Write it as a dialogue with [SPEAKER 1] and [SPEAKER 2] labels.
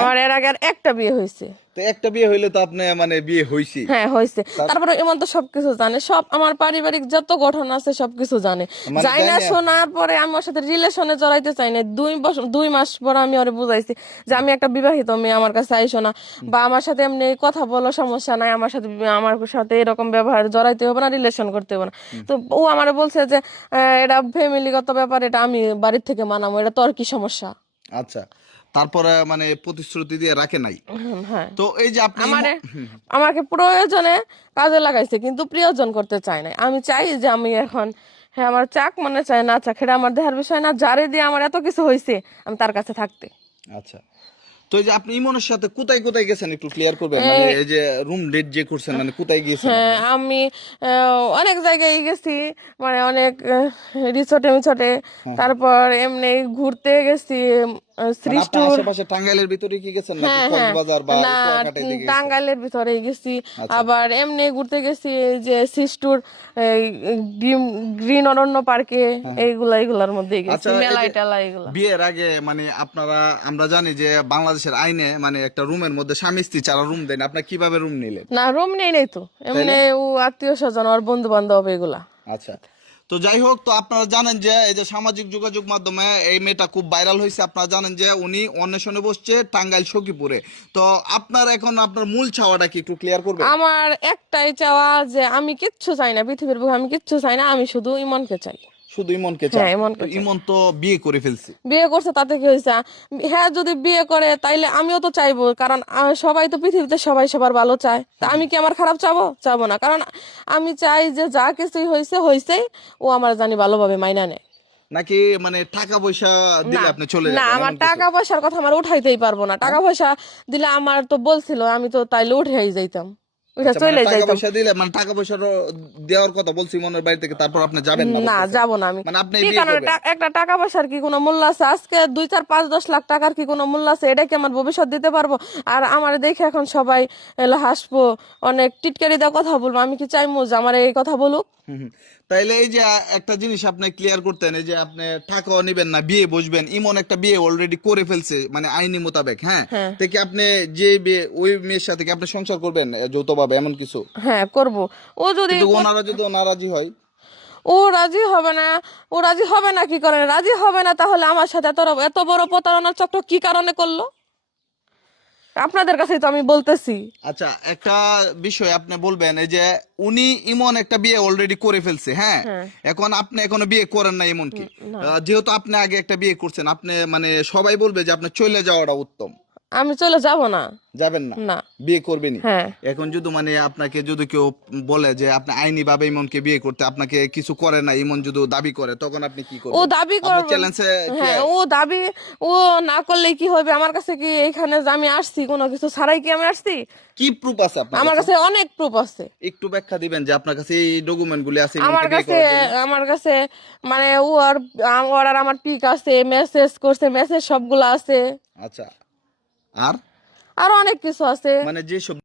[SPEAKER 1] আমার এর আগে আর একটা বিয়ে হয়েছে।
[SPEAKER 2] তো একটা বিয়ে হইলে তো আপনি মানে বিয়ে হইছি।
[SPEAKER 1] হ্যাঁ হয়েছে তারপরে এমন তো সবকিছু জানে। সব আমার পারিবারিক যত গঠন আছে সবকিছু জানে।
[SPEAKER 2] মানে
[SPEAKER 1] যাই না শোনার পরে আমি ওর সাথে রিলেশনে জড়াইতে চাই না দুই বছর দুই মাস পর আমি ওরে বুঝাইছি যে আমি একটা বিবাহিত মেয়ে আমার কাছে আইসো না। বা আমার সাথে এমনি কথা বলো সমস্যা নাই। আমার সাথে আমার সাথে এরকম ব্যবহার জড়াইতে হবে না রিলেশন করতে হবে না। তো ও আমারে বলছে যে এটা ফ্যামিলিগত ব্যাপার এটা আমি বাড়ির থেকে মানাবো। এটা তোর কি সমস্যা?
[SPEAKER 2] আচ্ছা। তারপরে মানে প্রতিশ্রুতি দিয়ে রাখে নাই।
[SPEAKER 1] হ্যাঁ।
[SPEAKER 2] তো এই যে আপনি
[SPEAKER 1] আমারে আমাকে প্রয়োজনে কাজে লাগাইছে কিন্তু প্রিয়জন করতে চায় না আমি চাই যে আমি এখন হ্যাঁ আমার চাক মনে চায় না চাক এটা আমার দেহার বিষয় না যারে দিয়ে আমার এত কিছু হয়েছে আমি তার কাছে থাকতে।
[SPEAKER 2] আচ্ছা। তো এই যে আপনি ইমনের সাথে কোথায় কোথায় গেছেন একটু ক্লিয়ার করবেন? মানে এই যে রুম ডেট যে করছেন মানে কোথায় গিয়েছেন
[SPEAKER 1] হ্যাঁ আমি অনেক জায়গায় গেছি মানে অনেক রিসোর্টে মিসোর্টে তারপর এমনি ঘুরতে গেছি
[SPEAKER 2] মানে টাঙ্গাইলের ভিতরে কি গেছেন নাকি?
[SPEAKER 1] হ্যাঁ হ্যাঁ।
[SPEAKER 2] কক্সবাজার বা
[SPEAKER 1] টাঙ্গাইলের ভিতরে গেছি।
[SPEAKER 2] আচ্ছা।
[SPEAKER 1] আবার এমনি ঘুরতে গেছি যে গ্রিন অরণ্য পার্কে এইগুলা এইগুলার মধ্যে গেছি।
[SPEAKER 2] হ্যাঁ। আচ্ছা,
[SPEAKER 1] মেলাই টেলা এগুলা।
[SPEAKER 2] বিয়ের আগে মানে আপনারা আমরা জানি যে বাংলাদেশের আইনে মানে একটা রুমের মধ্যে স্বামী স্ত্রী চারা রুম দেন আপনার কীভাবে রুম নিলেন?
[SPEAKER 1] না রুম নেই নেই তো। এমনি ও আত্মীয় স্বজন আর বন্ধু বান্ধব এগুলা।
[SPEAKER 2] আচ্ছা। তো যাই হোক তো আপনারা জানেন যে এই যে সামাজিক যোগাযোগ মাধ্যমে এই মেয়েটা খুব ভাইরাল হয়েছে। আপনারা জানেন যে উনি অন্বেষণে বসছে টাঙ্গাইল সখীপুরে। তো আপনার এখন আপনার মূল চাওয়াটা কি একটু ক্লিয়ার করবে
[SPEAKER 1] আমার একটাই চাওয়া যে আমি কিচ্ছু চাই না, পৃথিবীর বুকে আমি কিচ্ছু চাই না, আমি শুধু ইমনকে চাই।
[SPEAKER 2] শুধু ইমনকে
[SPEAKER 1] হ্যাঁ,
[SPEAKER 2] চান ইমন তো বিয়ে করে ফেলছে।
[SPEAKER 1] বিয়ে করছে তাতে কি হয়েছে? হ্যাঁ যদি বিয়ে করে তাইলে আমিও তো চাইব কারণ সবাই তো পৃথিবীতে সবাই সবার ভালো চায়। তা আমি কি আমার খারাপ চাবো? চাবো না কারণ আমি চাই যে যা কিছুই হয়েছে হয়েছেই ও আমার জানি ভালোভাবে মাইনা নেয়।
[SPEAKER 2] নাকি মানে টাকা পয়সা দিলে
[SPEAKER 1] না,
[SPEAKER 2] আপনি চলে
[SPEAKER 1] না আমার টাকা পয়সার কথা আমার উঠাইতেই পারব না। টাকা পয়সা দিলে আমার তো বলছিল আমি তো তাইলে উঠেই যাইতাম।
[SPEAKER 2] আচ্ছা,
[SPEAKER 1] চলে
[SPEAKER 2] মানে টাকা পয়সা দিলে মানে টাকা পয়সা দেওয়ার কথা বলছি মনের বাড়ি থেকে তারপর আপনি যাবেন না
[SPEAKER 1] না যাব না আমি।
[SPEAKER 2] মানে আপনি
[SPEAKER 1] একটা টাকা পয়সার কি কোনো মূল্য আছে? আজকে দুই চার পাঁচ দশ লাখ টাকার কি কোনো মূল্য আছে? এটা কি আমার ভবিষ্যৎ দিতে পারব? আর আমার দেখে এখন সবাই হাসবো অনেক টিটকারি দেওয়া কথা বলব। আমি কি চাইমু যে আমার এই কথা বলুক।
[SPEAKER 2] তাইলে এই যে একটা জিনিস আপনি ক্লিয়ার করতেন এই যে আপনি টাকাও নিবেন না বিয়ে বসবেন ইমন একটা বিয়ে অলরেডি করে ফেলছে মানে আইনি মোতাবেক হ্যাঁ?
[SPEAKER 1] হ্যাঁ।
[SPEAKER 2] তো কি আপনি যে বিয়ে ওই মেয়ের সাথে কি আপনি সংসার করবেন যৌথভাবে এমন কিছু?
[SPEAKER 1] হ্যাঁ করব। ও যদি
[SPEAKER 2] ওনারা যদি নারাজি হয়?
[SPEAKER 1] ও রাজি হবে না ও রাজি হবে না কি করে রাজি হবে না তাহলে আমার সাথে এত বড় প্রতারণার চক্র কি কারণে করল? আপনাদের কাছে তো আমি বলতেছি।
[SPEAKER 2] আচ্ছা একটা বিষয় আপনি বলবেন এই যে উনি ইমন একটা বিয়ে অলরেডি করে ফেলছে হ্যাঁ?
[SPEAKER 1] হ্যাঁ।
[SPEAKER 2] এখন আপনি এখনও বিয়ে করেন না ইমনকে। আহ, যেহেতু আপনি আগে একটা বিয়ে করছেন আপনি মানে সবাই বলবে যে আপনি চলে যাওয়াটা উত্তম।
[SPEAKER 1] আমি চলে যাব না।
[SPEAKER 2] যাবেন না?
[SPEAKER 1] না।
[SPEAKER 2] বিয়ে করবেনই
[SPEAKER 1] হ্যাঁ।
[SPEAKER 2] এখন যদি মানে আপনাকে যদি কেউ বলে যে আপনি আইনি ভাবে ইমনকে বিয়ে করতে আপনাকে কিছু করে না ইমন যদি দাবি করে তখন আপনি কি করবেন?
[SPEAKER 1] ও
[SPEAKER 2] দাবি
[SPEAKER 1] করবে।
[SPEAKER 2] চ্যালেঞ্জে
[SPEAKER 1] হ্যাঁ ও দাবি ও না করলে কি হবে? আমার কাছে কি এখানে যে আমি আসছি কোনো কিছু ছাড়াই কি আমি আসছি?
[SPEAKER 2] কি প্রুফ আছে আপনার
[SPEAKER 1] আমার
[SPEAKER 2] কাছে?
[SPEAKER 1] অনেক প্রুফ আছে।
[SPEAKER 2] একটু ব্যাখ্যা দিবেন যে আপনার কাছে এই ডকুমেন্ট গুলি আছে
[SPEAKER 1] আমার কাছে আমার কাছে মানে ও আর ওর আর আমার পিক আছে মেসেজ করছে মেসেজ সবগুলো আছে।
[SPEAKER 2] আচ্ছা। আর?
[SPEAKER 1] আর অনেক কিছু আছে।
[SPEAKER 2] মানে যে সব